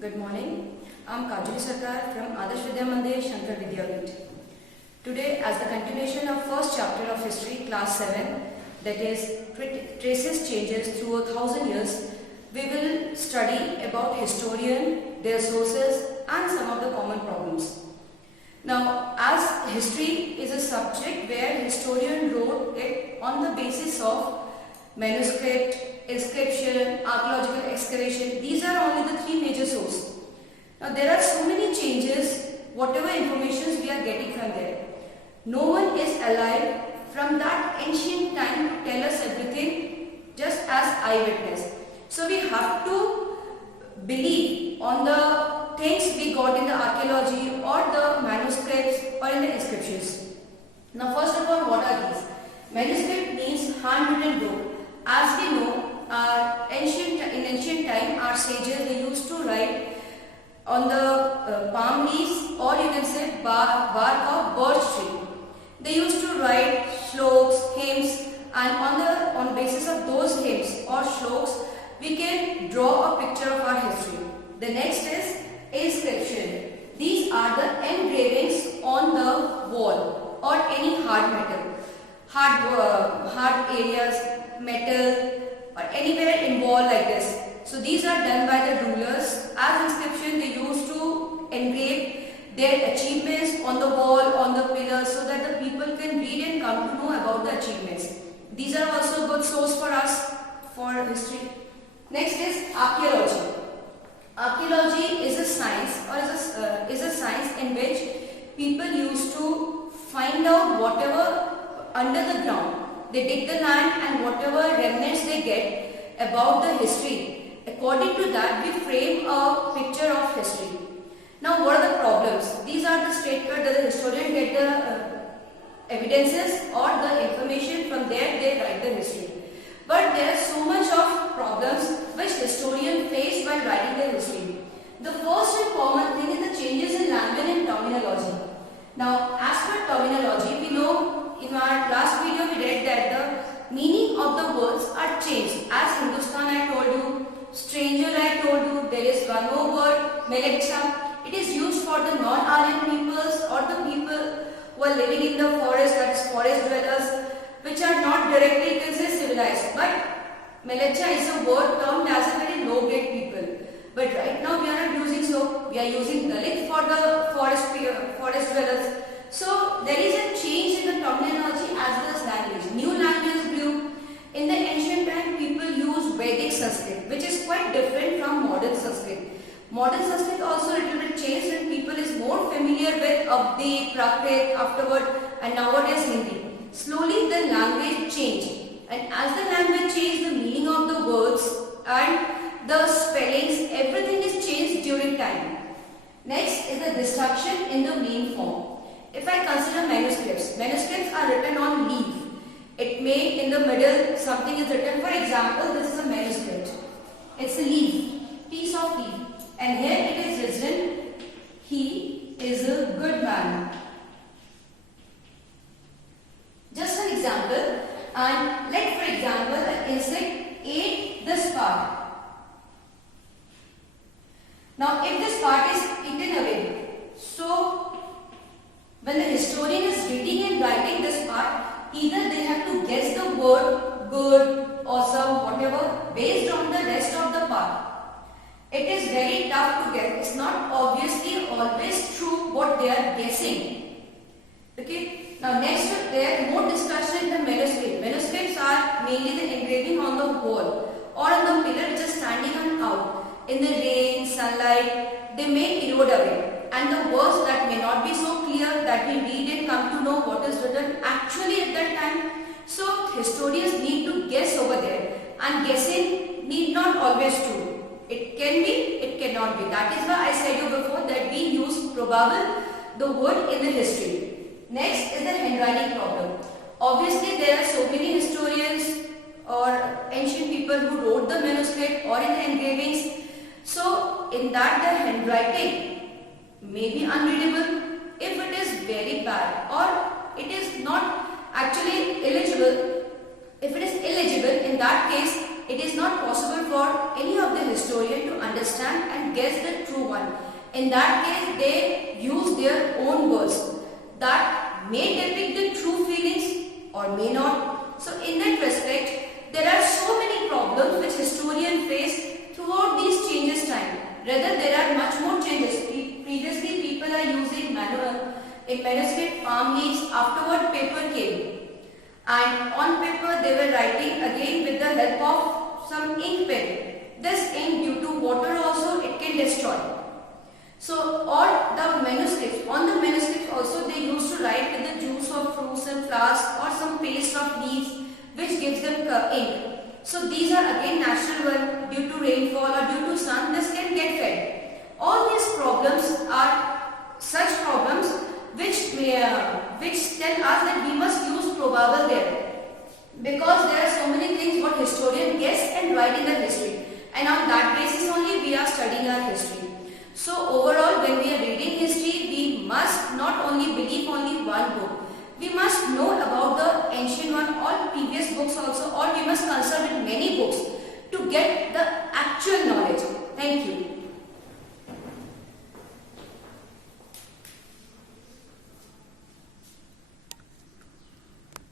Good morning. I'm Kajuli Sarkar from Adarsh Vidya Mandir, Shankar Vidyapeeth. Today, as the continuation of first chapter of history, class 7, that is traces changes through 1,000 years, we will study about historian, their sources and some of the common problems. Now, as history is a subject where historian wrote it on the basis of manuscript, inscription, archaeological excavation, these are only the three major sources. Now, there are so many changes, whatever information we are getting from there. No one is alive from that ancient time to tell us everything just as eyewitness. So, we have to believe on the things we got in the archaeology or the manuscripts or in the inscriptions. Now, first of all, what are these? Manuscript means handwritten book. As we know, in ancient time, our sages, they used to write on the palm leaves, or you can say bark of birch tree. They used to write shlokas, hymns, and on basis of those hymns or shlokas, we can draw a picture of our history. The next is inscription. These are the engravings on the wall or any hard metal, hard areas, metal, or anywhere in wall like this. So these are done by the rulers. As inscription, they used to engrave their achievements on the wall, on the pillars, so that the people can read and come to know about the achievements. These are also a good source for us for history. Next is archaeology. Archaeology is a science, or is a science in which people used to find out whatever under the ground. They dig the land and whatever remnants they get about the history, according to that we frame a picture of history. Now, what are the problems? These are the statements that the historian get the evidences or the information, from there they write the history. But there is so much of problems which historians face while writing their history. The first and common thing is the changes in language and terminology. Now, as per terminology, we know in our last video we read that the meaning of the words are changed. As Hindustan I told you, stranger I told you, there is one more word, Melecha. It is used for the non-Aryan peoples or the people who are living in the forest, that is forest dwellers, which are not directly, you can say, civilized. But Melecha is a word termed as a very low-grade people. But right now we are not using so. We are using Dalit for the forest dwellers. So there is a change in the terminology as well as language. New languages grew. In the ancient time, people used Vedic Sanskrit, which is quite different from modern Sanskrit. Modern Sanskrit also a little bit changed, and people is more familiar with Abdi, Prakrit, afterward, and nowadays Hindi. Slowly the language changed, and as the language changed, the meaning of the words and the spellings, everything is changed during time. Next is the destruction in the main form. If I consider manuscripts, manuscripts are written on leaf. It may in the middle something is written. For example, this is a manuscript. It's a leaf, piece of leaf, and here it is written, "He is a good man." Just an example, and let for example an insect ate this part. Now, if this part is eaten away, so when the historian is reading and writing this part, either they have to guess the word good, awesome, whatever, based on the rest of the part. It is very tough to guess. It's not obviously always true what they are guessing. Okay. Now, next there are more discussion in the manuscript. Manuscripts are mainly the engraving on the wall or on the pillar which is standing on out. In the rain, sunlight, they may erode away, and the words that may not be so clear that we read and come to know what is written actually at that time. So historians need to guess over there, and guessing need not always true. It can be, it cannot be. That is why I said you before that we use probable, the word in the history. Next is the handwriting problem. Obviously there are so many historians or ancient people who wrote the manuscript or in the engravings. So in that the handwriting may be unreadable if it is very bad, or it is not actually illegible. If it is illegible, in that case, it is not possible for any of the historian to understand and guess the true one. In that case, they use their own words that may depict the true feelings or may not. So in that respect, there are so many problems which historians face throughout these changes time. Rather, there are much more changes. Previously, people are using in manuscript palm leaves. Afterward, paper came. And on paper, they were writing again with the help of some ink pen. This ink, due to water also, it can destroy. So, or the manuscripts, on the manuscripts also they used to write with the juice of fruits and flowers or some paste of leaves which gives them ink. So, these are again natural one. Due to rainfall or due to sun, this can get fed. All these problems are such problems which tell us that we must use probable there, because there are so many things what historians guess and write in their history, and on that basis only we are studying our history. So overall, when we are reading history, we must not only believe only one book. We must know about the ancient one, all previous books also, or we must consult with many books to get the actual knowledge. Thank you.